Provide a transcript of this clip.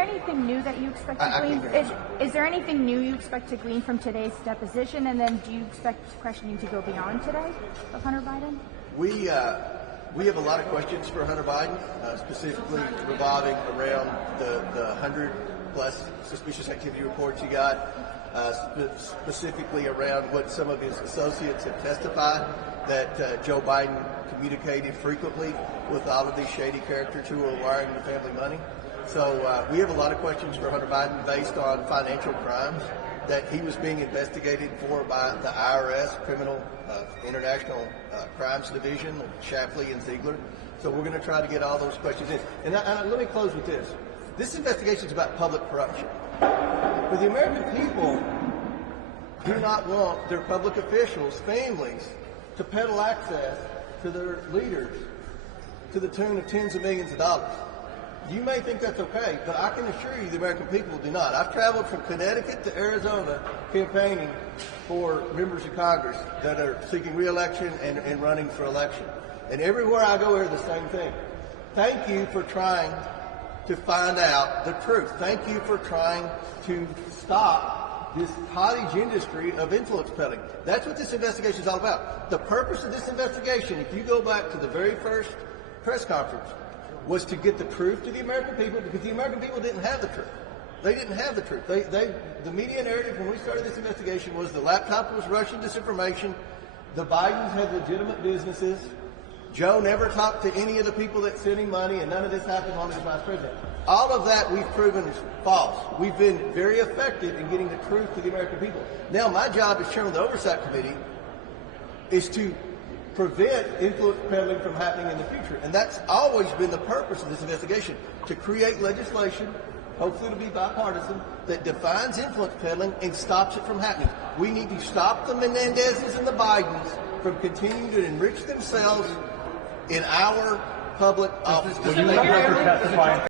there anything new that you expect to glean? Is there anything new you expect to glean from today's deposition? And then do you expect questioning to go beyond today of Hunter Biden? We have a lot of questions for Hunter Biden, specifically revolving around the 100-plus suspicious activity reports he got, specifically around what some of his associates have testified, that Joe Biden communicated frequently with all of these shady characters who were wiring the family money. So we have a lot of questions for Hunter Biden based on financial crimes that he was being investigated for by the IRS, Criminal International Crimes Division, Shapley and Ziegler. So we're going to try to get all those questions in. And let me close with this. This investigation is about public corruption. For the American people do not want their public officials, families, to peddle access to their leaders to the tune of tens of millions of dollars. You may think that's okay, but I can assure you the American people do not. I've traveled from Connecticut to Arizona campaigning for members of Congress that are seeking re-election and running for election. And everywhere I go, I hear the same thing. Thank you for trying to find out the truth. Thank you for trying to stop this cottage industry of influence peddling. That's what this investigation is all about. The purpose of this investigation, if you go back to the very first press conference, was to get the truth to the American people, because the American people didn't have the truth. They didn't have the truth. The media narrative when we started this investigation was the laptop was Russian disinformation, the Bidens had legitimate businesses, Joe never talked to any of the people that sent him money, and none of this happened while he was vice president. All of that we've proven is false. We've been very effective in getting the truth to the American people. Now my job as chairman of the Oversight Committee is to prevent influence peddling from happening in the future. And that's always been the purpose of this investigation, to create legislation, hopefully to be bipartisan, that defines influence peddling and stops it from happening. We need to stop the Menendezes and the Bidens from continuing to enrich themselves in our public office.